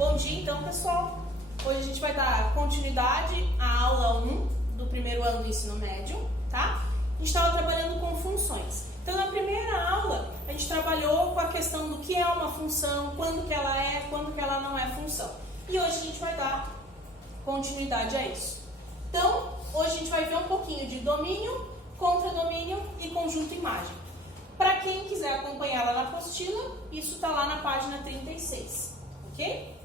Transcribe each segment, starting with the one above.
Bom dia então, pessoal. Hoje a gente vai dar continuidade à aula 1 do primeiro ano do ensino médio, tá? A gente estava trabalhando com funções. Então, na primeira aula, a gente trabalhou com a questão do que é uma função, quando que ela é, quando que ela não é função. E hoje a gente vai dar continuidade a isso. Então, hoje a gente vai ver um pouquinho de domínio, contradomínio e conjunto imagem. Para quem quiser acompanhar lá na apostila, isso está lá na página 36, ok?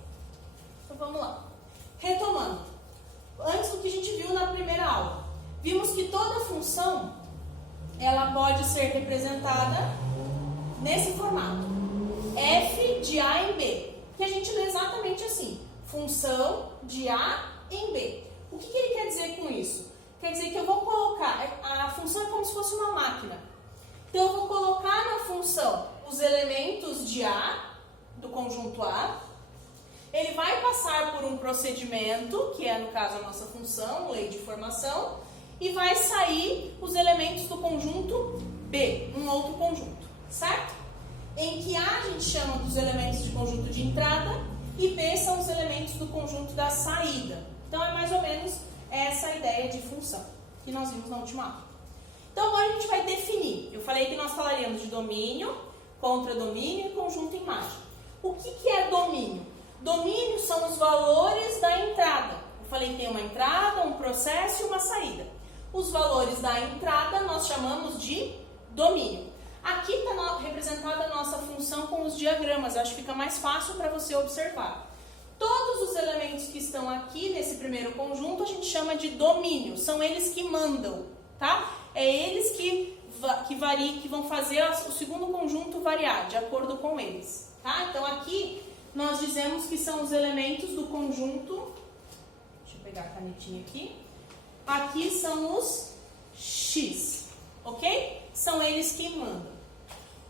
Então vamos lá. Retomando, antes do que a gente viu na primeira aula, vimos que toda função ela pode ser representada nesse formato, f de a em b, que a gente lê exatamente assim, função de a em b. O que ele quer dizer com isso? Quer dizer que eu vou colocar, a função é como se fosse uma máquina. Então, eu vou colocar na função os elementos de A, do conjunto A. Ele vai passar por um procedimento, que é, no caso, a nossa função, lei de formação, e vai sair os elementos do conjunto B, um outro conjunto, certo? Em que A a gente chama dos elementos de conjunto de entrada e B são os elementos do conjunto da saída. Então, é mais ou menos essa a ideia de função que nós vimos na última aula. Então, agora a gente vai definir. Eu falei que nós falaríamos de domínio, contradomínio e conjunto imagem. O que é domínio? Domínio são os valores da entrada. Eu falei que tem uma entrada, um processo e uma saída. Os valores da entrada nós chamamos de domínio. Aqui está representada a nossa função com os diagramas. Eu acho que fica mais fácil para você observar. Todos os elementos que estão aqui nesse primeiro conjunto a gente chama de domínio. São eles que mandam, tá? É eles que vão fazer o segundo conjunto variar, de acordo com eles. Tá? Então, aqui nós dizemos que são os elementos do conjunto. Deixa eu pegar a canetinha aqui. Aqui são os X, ok? São eles que mandam.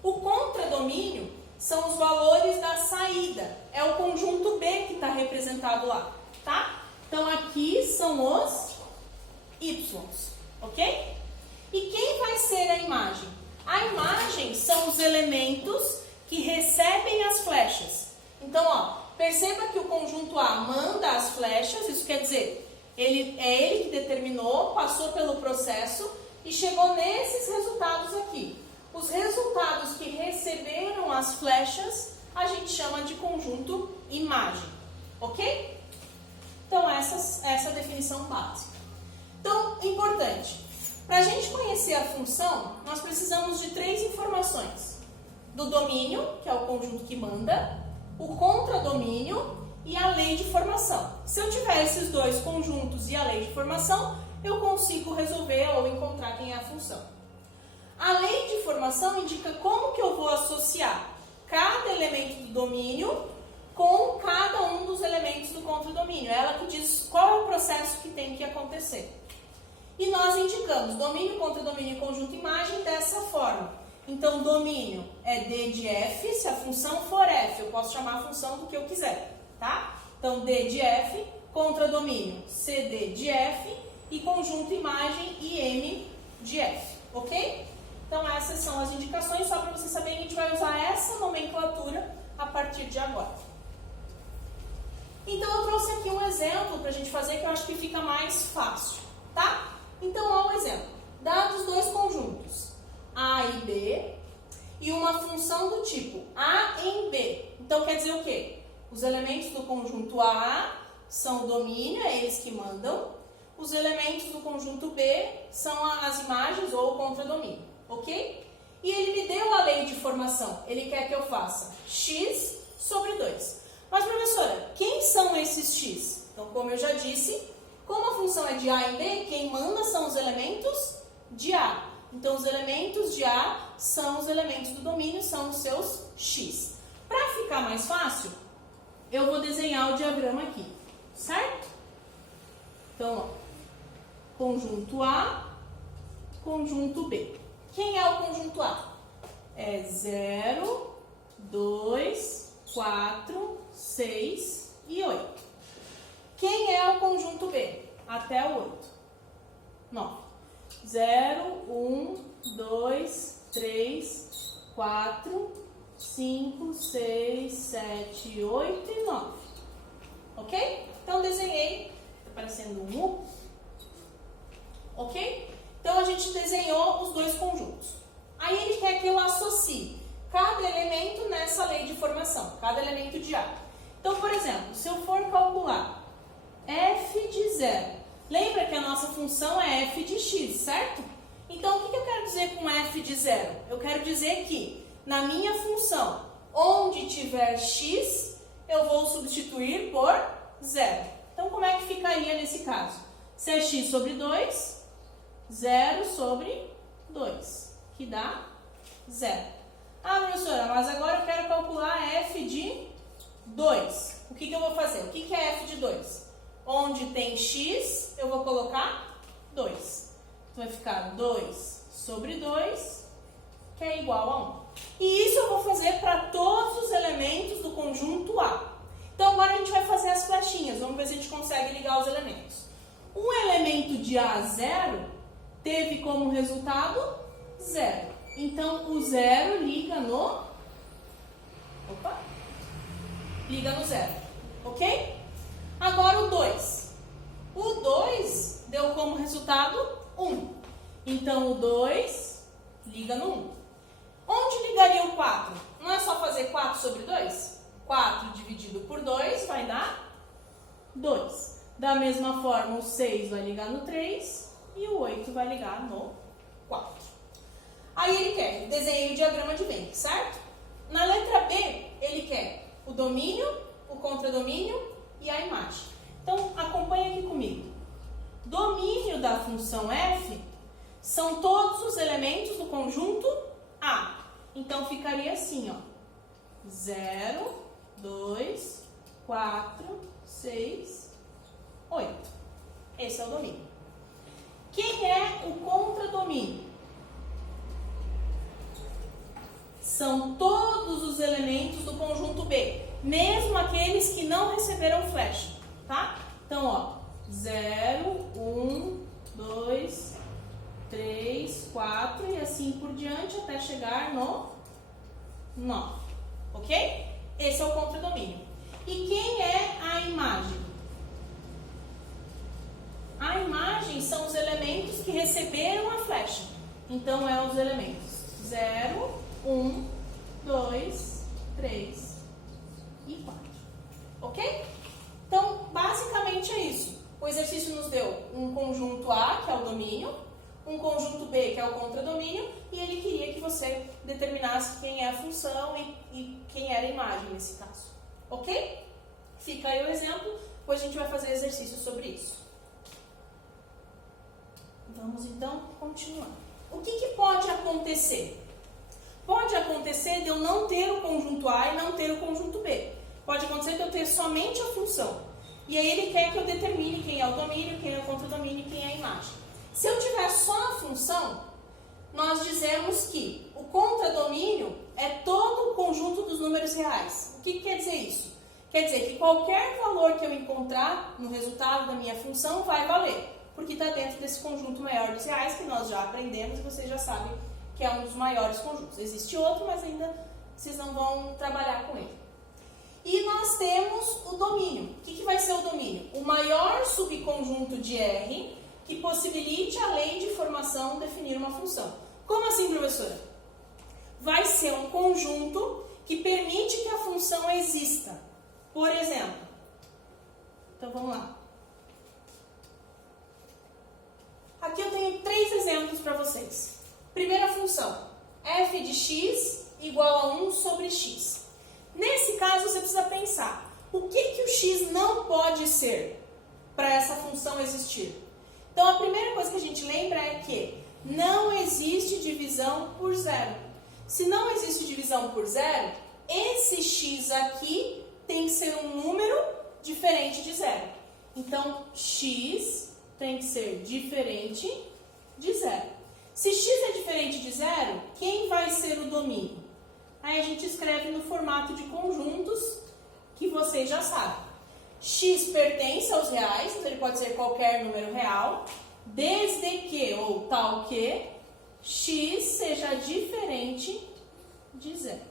O contradomínio são os valores da saída. É o conjunto B que está representado lá. Tá? Então, aqui são os Y, ok? E quem vai ser a imagem? A imagem são os elementos que recebem as flechas. Então, ó, perceba que o conjunto A manda as flechas, isso quer dizer, ele que determinou, passou pelo processo e chegou nesses resultados aqui. Os resultados que receberam as flechas, a gente chama de conjunto imagem, ok? Então, essa é a definição básica. Então, importante. Para a gente conhecer a função, nós precisamos de 3 informações. Do domínio, que é o conjunto que manda, o contradomínio e a lei de formação. Se eu tiver esses 2 conjuntos e a lei de formação, eu consigo resolver ou encontrar quem é a função. A lei de formação indica como que eu vou associar cada elemento do domínio com cada um dos elementos do contradomínio. É ela que diz qual é o processo que tem que acontecer. E nós indicamos domínio, contradomínio e conjunto imagem dessa forma. Então, domínio é D de F, se a função for F, eu posso chamar a função do que eu quiser, tá? Então, D de F, contradomínio CD de F e conjunto imagem IM de F, ok? Então, essas são as indicações, só para você saber que a gente vai usar essa nomenclatura a partir de agora. Então, eu trouxe aqui um exemplo para a gente fazer que eu acho que fica mais fácil, tá? Então, ó, um exemplo. Dados 2 conjuntos, A e B, e uma função do tipo A em B. Então, quer dizer o quê? Os elementos do conjunto A são o domínio, é eles que mandam. Os elementos do conjunto B são as imagens ou o contradomínio, ok? E ele me deu a lei de formação. Ele quer que eu faça x sobre 2. Mas, professora, quem são esses x? Então, como eu já disse, como a função é de A em B, quem manda são os elementos de A. Então, os elementos de A são os elementos do domínio, são os seus X. Para ficar mais fácil, eu vou desenhar o diagrama aqui, certo? Então, ó, conjunto A, conjunto B. Quem é o conjunto A? É 0, 2, 4, 6 e 8. Quem é o conjunto B? Até o 8. 9. 0, 1, 2, 3, 4, 5, 6, 7, 8 e 9. ok? Então, desenhei, tá parecendo um U, ok? Então, a gente desenhou os dois conjuntos. Aí, ele quer que eu associe cada elemento nessa lei de formação, cada elemento de A. Então, por exemplo, se eu for calcular f de 0, lembra que a nossa função é f de x, certo? Então, o que eu quero dizer com f de 0? Eu quero dizer que, na minha função, onde tiver x, eu vou substituir por 0. Então, como é que ficaria nesse caso? Se é x sobre 2, 0 sobre 2, que dá 0. Ah, professora, mas agora eu quero calcular f de 2. O que eu vou fazer? O que é f de 2? Onde tem x, eu vou colocar 2. Então, vai ficar 2 sobre 2, que é igual a 1. E isso eu vou fazer para todos os elementos do conjunto A. Então, agora a gente vai fazer as flechinhas. Vamos ver se a gente consegue ligar os elementos. Um elemento de A 0 teve como resultado 0. Então, o 0 liga no... Opa! Liga no 0. Ok? Agora o 2. O 2 deu como resultado 1. Então, o 2 liga no 1. Onde ligaria o 4? Não é só fazer 4 sobre 2? 4 dividido por 2 vai dar 2. Da mesma forma, o 6 vai ligar no 3 e o 8 vai ligar no 4. Aí ele quer, desenhei o diagrama de Venn, certo? Na letra B, ele quer o domínio, o contradomínio e a imagem. Então, acompanha aqui comigo. Domínio da função f são todos os elementos do conjunto A. Então, ficaria assim, ó. 0, 2, 4, 6, 8. Esse é o domínio. Quem é o contradomínio? São todos os elementos do conjunto B, mesmo aqueles que não receberam flecha, tá? Então, ó, 0, 1, 2, 3, 4 e assim por diante até chegar no 9, ok? Esse é o contradomínio. E quem é a imagem? A imagem são os elementos que receberam a flecha. Então, é os elementos 0, 1, 2, 3 e 4. Ok? Então, basicamente é isso. O exercício nos deu um conjunto A, que é o domínio, um conjunto B, que é o contradomínio, e ele queria que você determinasse quem é a função e quem era a imagem nesse caso. Ok? Fica aí o exemplo, depois a gente vai fazer exercício sobre isso. Vamos então continuar. O que pode acontecer? Pode acontecer de eu não ter o conjunto A e não ter o conjunto B. Pode acontecer de eu ter somente a função. E aí ele quer que eu determine quem é o domínio, quem é o contradomínio e quem é a imagem. Se eu tiver só a função, nós dizemos que o contradomínio é todo o conjunto dos números reais. O que quer dizer isso? Quer dizer que qualquer valor que eu encontrar no resultado da minha função vai valer, porque está dentro desse conjunto maior dos reais que nós já aprendemos e vocês já sabem que é um dos maiores conjuntos. Existe outro, mas ainda vocês não vão trabalhar com ele. E nós temos o domínio. O que vai ser o domínio? O maior subconjunto de R que possibilite a lei de formação definir uma função. Como assim, professora? Vai ser um conjunto que permite que a função exista. Por exemplo, então vamos lá. Aqui eu tenho 3 exemplos para vocês. Primeira função, f de x igual a 1 sobre x. Nesse caso, você precisa pensar, o que o x não pode ser para essa função existir? Então, a primeira coisa que a gente lembra é que não existe divisão por zero. Se não existe divisão por zero, esse x aqui tem que ser um número diferente de zero. Então, x tem que ser diferente de zero. Se x é diferente de zero, quem vai ser o domínio? Aí a gente escreve no formato de conjuntos, que vocês já sabem. X pertence aos reais, então ele pode ser qualquer número real, desde que, ou tal que, x seja diferente de zero.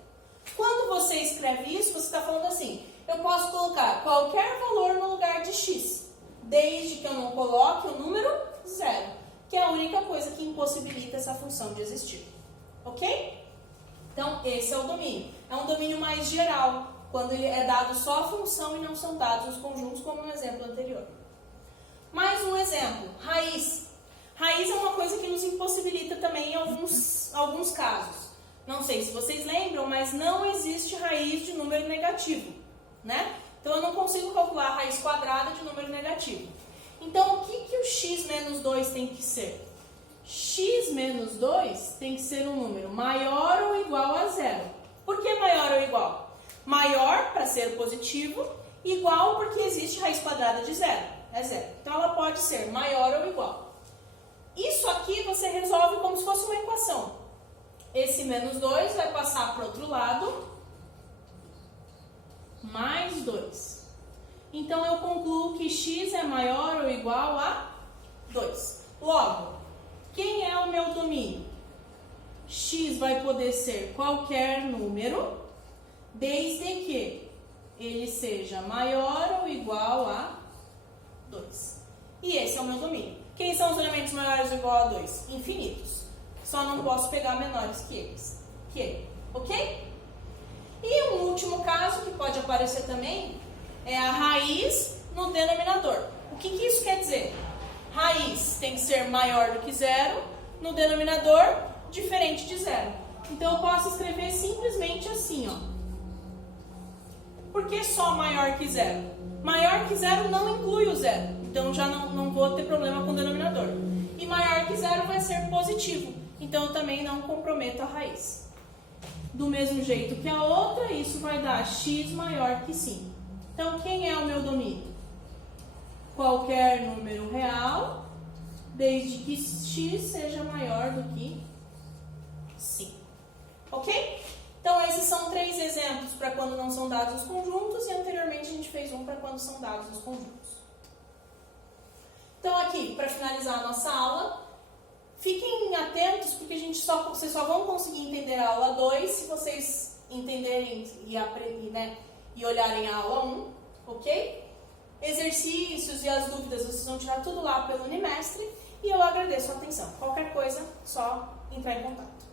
Quando você escreve isso, você está falando assim, Eu posso colocar qualquer valor no lugar de x, desde que eu não coloque o número 0, que é a única coisa que impossibilita essa função de existir. Ok? Então, esse é o domínio. É um domínio mais geral, quando ele é dado só a função e não são dados os conjuntos, como no exemplo anterior. Mais um exemplo, raiz. Raiz é uma coisa que nos impossibilita também em alguns casos. Não sei se vocês lembram, mas não existe raiz de número negativo, né? Então, eu não consigo calcular a raiz quadrada de número negativo. Então, o que o x menos 2 tem que ser? X menos 2 tem que ser um número maior ou igual a 0. Por que maior ou igual? Maior para ser positivo, igual porque existe raiz quadrada de 0. É 0. Então, ela pode ser maior ou igual. Isso aqui você resolve como se fosse uma equação. Esse menos 2 vai passar para o outro lado, mais 2. Então, eu concluo que x é maior ou igual a 2. Logo, quem é o meu domínio? X vai poder ser qualquer número, desde que ele seja maior ou igual a 2. E esse é o meu domínio. Quem são os elementos maiores ou igual a 2? Infinitos. Só não posso pegar menores que eles. Ok? E um último caso que pode aparecer também é a raiz no denominador. O que isso quer dizer? Raiz tem que ser maior do que 0, no denominador diferente de 0. Então, eu posso escrever simplesmente assim, ó. Por que só maior que 0? Maior que 0 não inclui o 0, então já não vou ter problema com o denominador. E maior que 0 vai ser positivo, então eu também não comprometo a raiz. Do mesmo jeito que a outra, isso vai dar x maior que 5. Então, quem é o meu domínio? Qualquer número real, desde que x seja maior do que 5. Ok? Então, esses são 3 exemplos para quando não são dados os conjuntos, e anteriormente a gente fez um para quando são dados os conjuntos. Então, aqui, para finalizar a nossa aula, fiquem atentos, porque vocês só vão conseguir entender a aula 2 se vocês entenderem e olharem a aula 1, ok? Exercícios e as dúvidas vocês vão tirar tudo lá pelo Unimestre, e eu agradeço a atenção. Qualquer coisa, só entrar em contato.